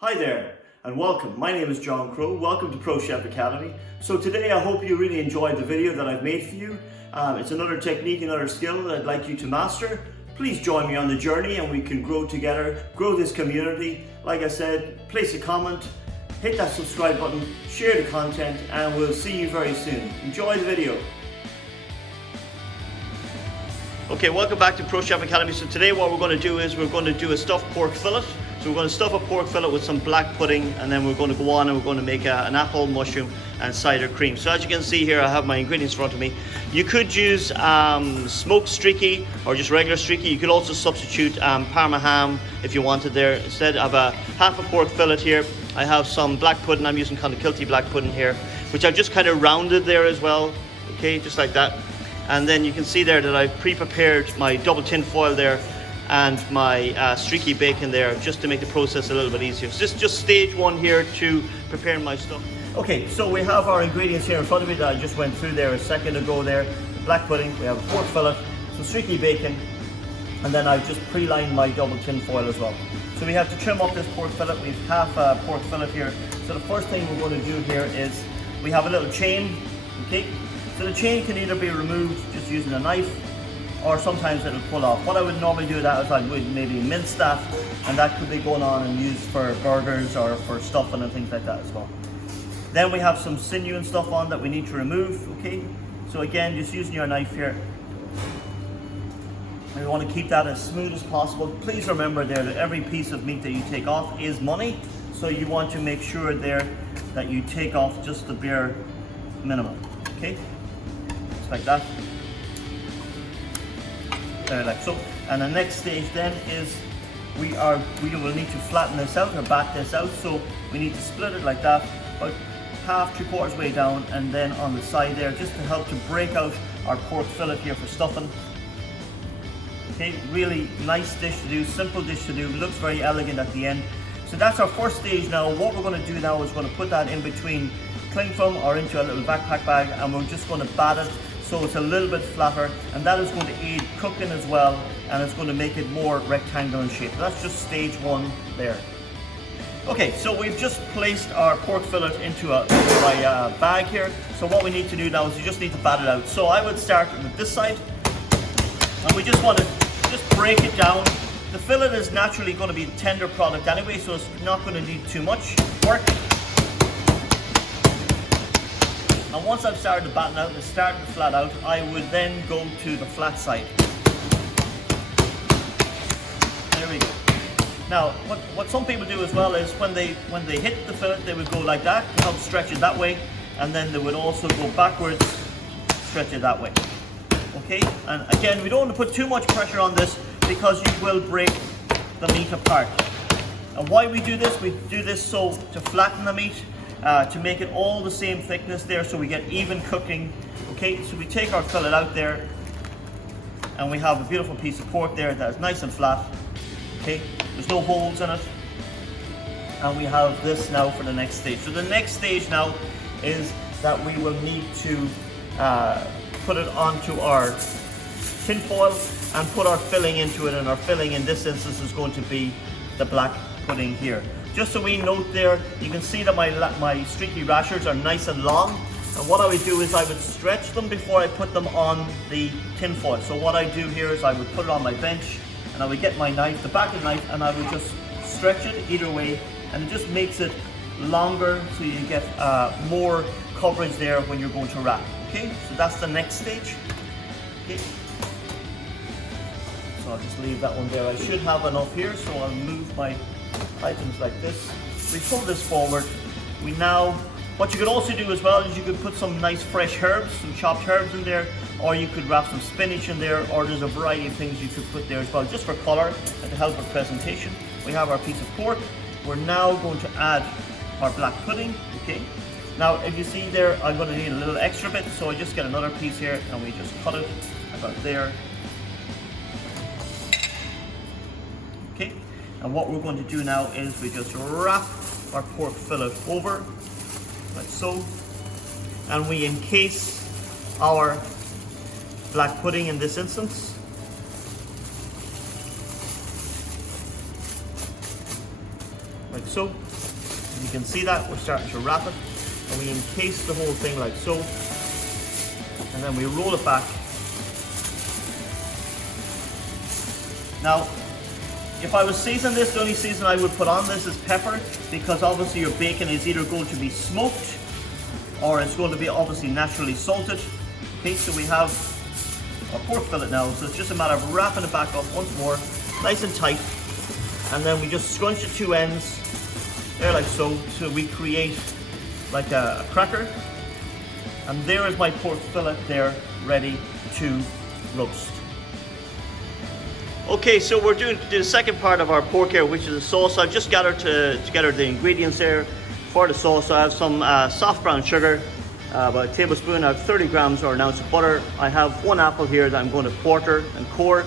Hi there and welcome. My name is John Crowe. Welcome to Pro Chef Academy. So today I hope you really enjoyed the video that I've made for you. It's another technique, another skill that I'd like you to master. Please join me on the journey and we can grow together, grow this community. Like I said, place a comment, hit that subscribe button, share the content, and we'll see you very soon. Enjoy the video. Okay, welcome back to Pro Chef Academy. So today what we're going to do is we're going to do a stuffed pork fillet. So we're going to stuff a pork fillet with some black pudding, and then we're going to go on and we're going to make an apple, mushroom and cider cream. So as you can see here, I have my ingredients in front of me. You could use smoked streaky or just regular streaky. You could also substitute Parma ham if you wanted there. Instead of half a pork fillet here, I have some black pudding. I'm using kind of kilty black pudding here, which I've just kind of rounded there as well. Okay, just like that. And then you can see there that I've pre-prepared my double tin foil there and my streaky bacon there, just to make the process a little bit easier. So just stage one here to prepare my stuff. Okay, so we have our ingredients here in front of me that I just went through there a second ago there. The black pudding, we have a pork fillet, some streaky bacon, and then I've just pre-lined my double tin foil as well. So we have to trim up this pork fillet. We have half a pork fillet here. So the first thing we're going to do here is we have a little chain, okay? So the chain can either be removed just using a knife, or sometimes it'll pull off. What I would normally do that is I would maybe mince that, and that could be going on and used for burgers or for stuffing and things like that as well. Then we have some sinew and stuff on that we need to remove, okay? So again, just using your knife here. And we want to keep that as smooth as possible. Please remember there that every piece of meat that you take off is money, so you want to make sure there that you take off just the bare minimum, okay? Just like that. Like so. And the next stage then is we will need to flatten this out or bat this out. So we need to split it like that, about half, 3/4 way down, and then on the side there, just to help to break out our pork fillet here for stuffing. Okay, really nice dish to do, simple dish to do, looks very elegant at the end. So that's our first stage now. What we're going to do now is we're going to put that in between cling film or into a little backpack bag, and we're just going to bat it so it's a little bit flatter, and that is going to aid cooking as well, and it's going to make it more rectangular in shape. So that's just stage one there. Okay, so we've just placed our pork fillet into my bag here. So what we need to do now is you just need to bat it out. So I would start with this side, and we just want to just break it down. The fillet is naturally going to be a tender product anyway, so it's not going to need too much work. And once I've started to batten out and started to flat out, I would then go to the flat side. There we go. Now, what some people do as well is when they hit the fillet, they would go like that to help stretch it that way, and then they would also go backwards, stretch it that way. Okay, and again, we don't want to put too much pressure on this because you will break the meat apart. And why we do this so to flatten the meat, to make it all the same thickness there, so we get even cooking. Okay, so we take our fillet out there, and we have a beautiful piece of pork there that is nice and flat. Okay, there's no holes in it, and we have this now for the next stage. So the next stage now is that we will need to put it onto our tin foil and put our filling into it, and our filling in this instance is going to be the black pudding here. Just so we note there, you can see that my streaky rashers are nice and long, and what I would do is I would stretch them before I put them on the tin foil. So what I do here is I would put it on my bench, and I would get my knife, the back of the knife, and I would just stretch it either way, and it just makes it longer, so you get more coverage there when you're going to wrap. Okay, so that's the next stage. Okay. So I'll just leave that one there. I should have enough here, so I'll move my items like this. We pull this forward. What you could also do as well is you could put some nice fresh herbs, some chopped herbs in there, or you could wrap some spinach in there, or there's a variety of things you could put there as well, just for color and to help with presentation. We have our piece of pork. We're now going to add our black pudding, okay? Now, if you see there, I'm going to need a little extra bit, so I just get another piece here, and we just cut it about there. Okay, and what we're going to do now is we just wrap our pork fillet over, like so, and we encase our black pudding in this instance. like so. You can see that we're starting to wrap it, and we encase the whole thing like so, and then we roll it back. Now, if I was seasoning this, the only season I would put on this is pepper, because obviously your bacon is either going to be smoked or it's going to be obviously naturally salted. Okay, so we have our pork fillet now, so it's just a matter of wrapping it back up once more, nice and tight, and then we just scrunch the two ends there like so, so we create like a cracker, and there is my pork fillet there ready to roast. Okay, so we're doing the second part of our pork here, which is the sauce. I've just gathered together the ingredients there for the sauce. So I have some soft brown sugar, about a tablespoon. I have 30 grams or an ounce of butter. I have one apple here that I'm going to quarter and core.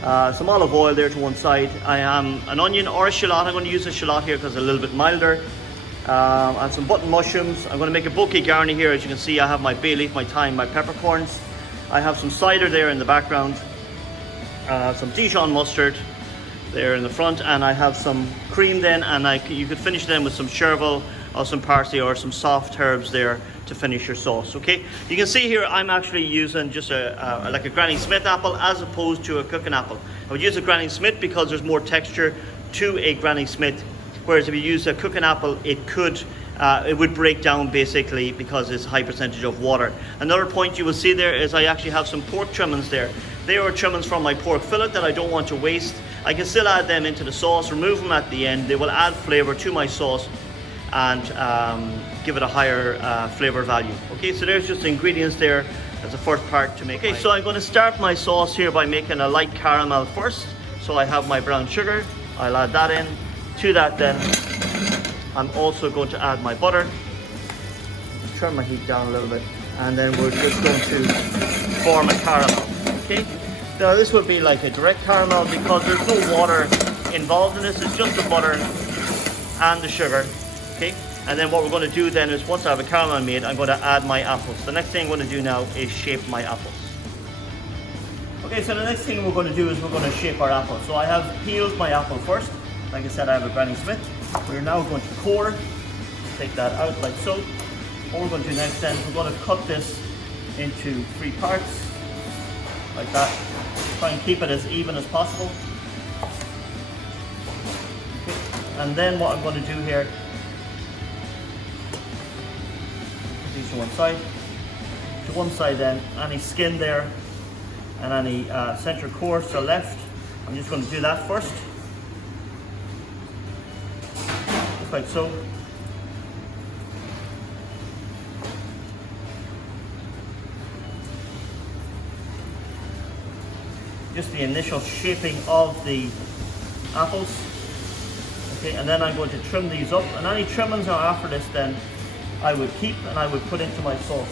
Some olive oil there to one side. I am an onion or a shallot. I'm going to use a shallot here because it's a little bit milder. And some button mushrooms. I'm going to make a bouquet garni here. As you can see, I have my bay leaf, my thyme, my peppercorns. I have some cider there in the background. Some Dijon mustard there in the front, and I have some cream then, and you could finish them with some chervil or some parsley or some soft herbs there to finish your sauce. Okay, you can see here I'm actually using just like a Granny Smith apple as opposed to a cooking apple. I would use a Granny Smith because there's more texture to a Granny Smith, whereas if you use a cooking apple, it would break down basically because it's a high percentage of water. Another point you will see there is I actually have some pork trimmings there. They are trimmings from my pork fillet that I don't want to waste. I can still add them into the sauce, remove them at the end. They will add flavor to my sauce and give it a higher flavor value. Okay, so there's just the ingredients there as the first part to make. Okay, so I'm going to start my sauce here by making a light caramel first. So I have my brown sugar. I'll add that in. To that then, I'm also going to add my butter. Turn my heat down a little bit, and then we're just going to form a caramel. Okay, now this would be like a direct caramel because there's no water involved in this. It's just the butter and the sugar. Okay, and then what we're going to do then is once I have a caramel made, I'm going to add my apples. The next thing I'm going to do now is shape my apples. Okay, so the next thing we're going to do is we're going to shape our apple. So I have peeled my apple first. Like I said, I have a Granny Smith. We're now going to core. Take that out like so. What we're going to do next then is we're going to cut this into 3 parts. Like that. Try and keep it as even as possible. Okay. And then what I'm going to do here, put these to one side. To one side then, any skin there and any center core to the left. I'm just going to do that first. Just like so. Just the initial shaping of the apples. Okay, and then I'm going to trim these up, and any trimmings are after this then I would keep and I would put into my sauce.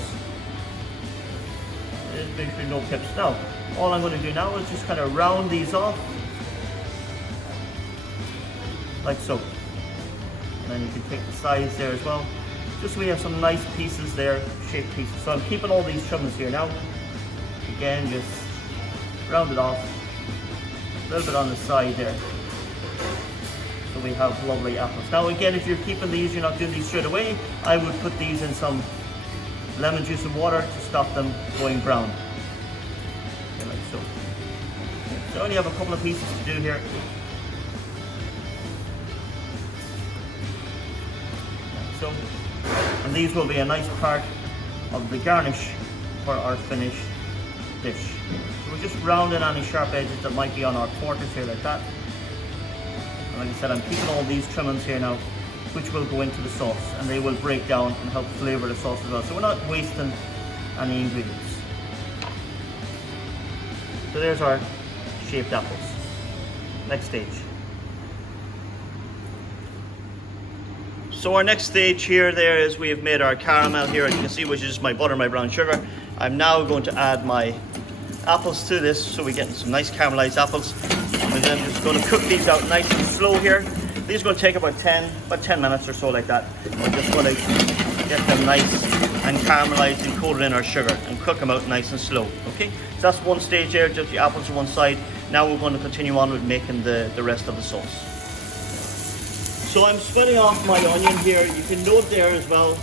There's basically no pips. Now, all I'm going to do now is just kind of round these off like so. And then you can take the sides there as well. Just so we have some nice pieces there, shaped pieces. So I'm keeping all these trimmings here now. Again, just round it off, a little bit on the side there, so we have lovely apples. Now again, if you're keeping these, you're not doing these straight away, I would put these in some lemon juice and water to stop them going brown. Okay, like so. So I only have a couple of pieces to do here. Like so. And these will be a nice part of the garnish for our finished dish. So we're just rounding any sharp edges that might be on our quarters here like that. And like I said, I'm keeping all these trimmings here now, which will go into the sauce, and they will break down and help flavor the sauce as well. So we're not wasting any ingredients. So there's our shaped apples. Next stage. So our next stage here there is we have made our caramel here, as you can see, which is my butter, my brown sugar. I'm now going to add my apples to this, so we get some nice caramelized apples. And then I'm just going to cook these out nice and slow here. These are going to take about 10 minutes or so like that. We're just going to get them nice and caramelized and coated in our sugar and cook them out nice and slow. Okay, so that's one stage there, just the apples to one side. Now we're going to continue on with making the rest of the sauce. So I'm splitting off my onion here. You can note there as well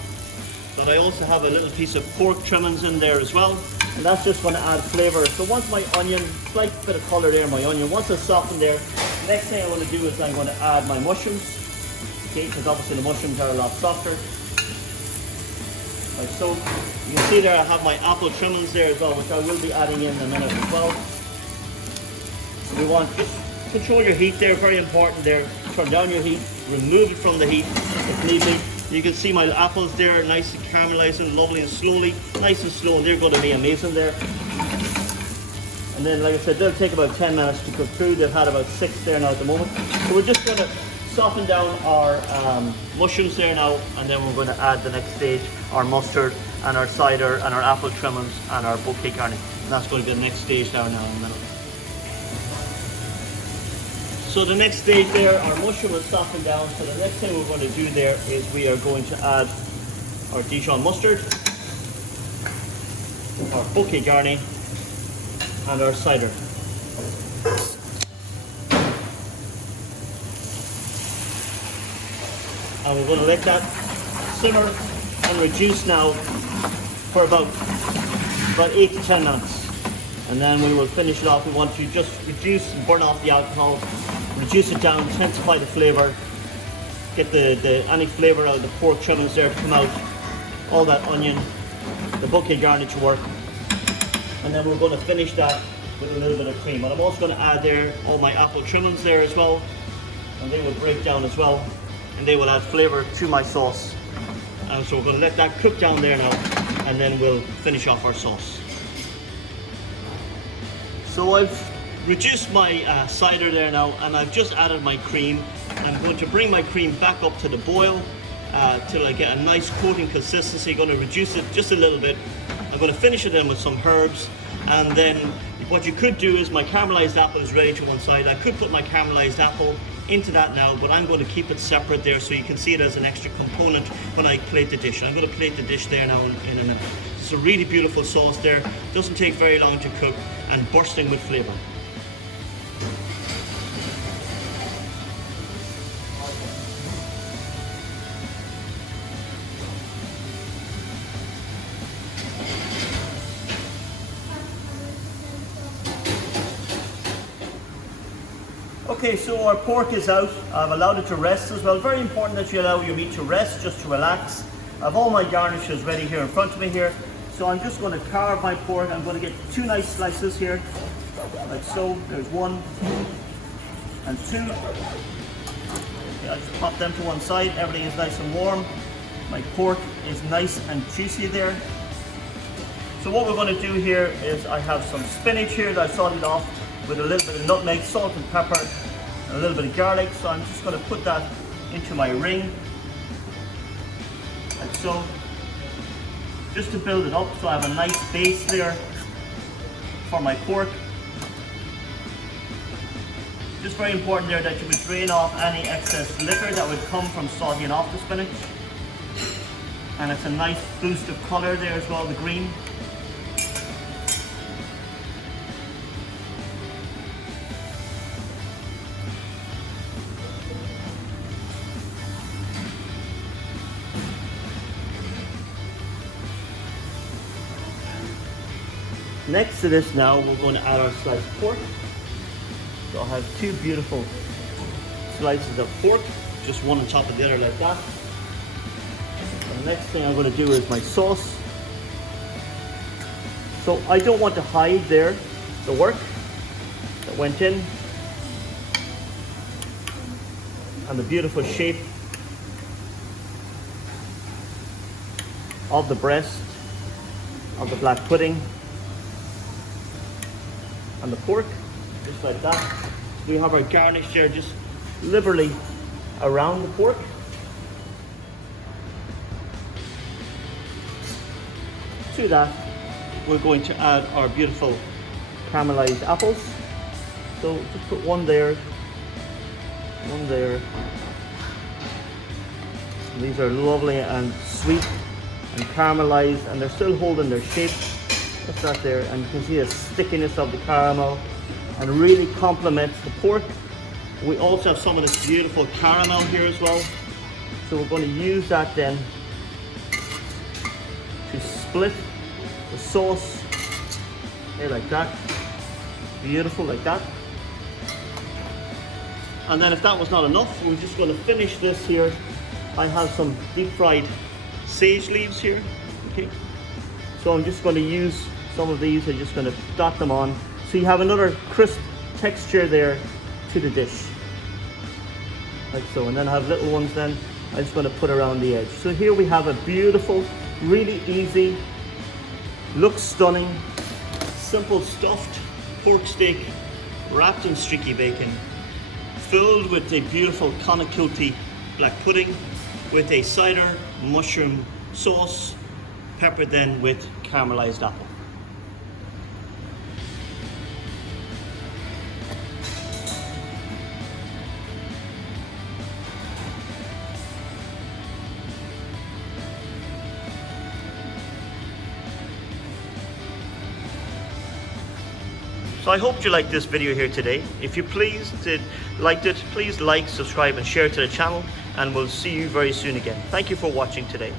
that I also have a little piece of pork trimmings in there as well. And that's just going to add flavor. So once my onion, slight bit of color there, my onion, once it's softened there, the next thing I'm going to do is I'm going to add my mushrooms. Okay, because obviously the mushrooms are a lot softer. Like so. You can see there I have my apple trimmings there as well, which I will be adding in a minute as well. We want, just control your heat there, very important there. Turn down your heat, remove it from the heat if need be. You can see my apples there, nice and caramelizing, lovely and slowly, nice and slow, and they're going to be amazing there. And then, like I said, they'll take about 10 minutes to cook through. They've had about 6 there now at the moment. So we're just going to soften down our mushrooms there now, and then we're going to add the next stage, our mustard and our cider and our apple trimmings and our bouquet garni. And that's going to be the next stage down now in a minute. So the next stage there, our mushroom is softened down. So the next thing we're going to do there is we are going to add our Dijon mustard, our bouquet garni, and our cider. And we're going to let that simmer and reduce now for about 8 to 10 minutes. And then we will finish it off. We want to just reduce and burn off the alcohol, reduce it down, intensify the flavour, get the any flavour out of the pork trimmings there to come out, all that onion, the bouquet garni to work. And then we're going to finish that with a little bit of cream. And I'm also going to add there all my apple trimmings there as well, and they will break down as well, and they will add flavour to my sauce. And so we're going to let that cook down there now, and then we'll finish off our sauce. So I've reduced my cider there now, and I've just added my cream. I'm going to bring my cream back up to the boil till I get a nice coating consistency. I'm going to reduce it just a little bit. I'm going to finish it in with some herbs, and then what you could do is my caramelized apple is ready to one side. I could put my caramelized apple into that now, but I'm going to keep it separate there so you can see it as an extra component when I plate the dish. I'm going to plate the dish there now in a minute. It's a really beautiful sauce there. Doesn't take very long to cook and bursting with flavour. Okay, so our pork is out. I've allowed it to rest as well. Very important that you allow your meat to rest, just to relax. I have all my garnishes ready here in front of me here. So I'm just going to carve my pork. I'm going to get 2 nice slices here, like so. There's 1 and 2. Okay, I just pop them to one side. Everything is nice and warm. My pork is nice and juicy there. So what we're going to do here is I have some spinach here that I salted off with a little bit of nutmeg, salt and pepper, and a little bit of garlic. So I'm just going to put that into my ring, like so, just to build it up so I have a nice base there for my pork. Just very important there that you would drain off any excess liquor that would come from sauteing off the spinach. And it's a nice boost of colour there as well, the green. Next to this now, we're going to add our sliced pork. So I'll have 2 beautiful slices of pork, just one on top of the other like that. And the next thing I'm going to do is my sauce. So I don't want to hide there the work that went in and the beautiful shape of the breast of the black pudding and the pork, just like that. We have our garnish there just liberally around the pork. To that, we're going to add our beautiful caramelized apples. So just put 1 there, 1 there. And these are lovely and sweet and caramelized, and they're still holding their shape. That's that there, and you can see the stickiness of the caramel, and really complements the pork We also have some of this beautiful caramel here as well. So we're going to use that then to split the sauce, okay, like that. Beautiful, like that. And then if that was not enough, we're just going to finish this here. I have some deep fried sage leaves here, okay. So I'm just going to use some of these. I'm just going to dot them on. So you have another crisp texture there to the dish. Like so. And then I have little ones then. I'm just going to put around the edge. So here we have a beautiful, really easy, looks stunning, simple stuffed pork steak wrapped in streaky bacon, filled with a beautiful coniculti black pudding with a cider mushroom sauce, peppered then with caramelized apple. So I hope you liked this video here today. If you liked it, please like, subscribe and share to the channel, and we'll see you very soon again. Thank you for watching today.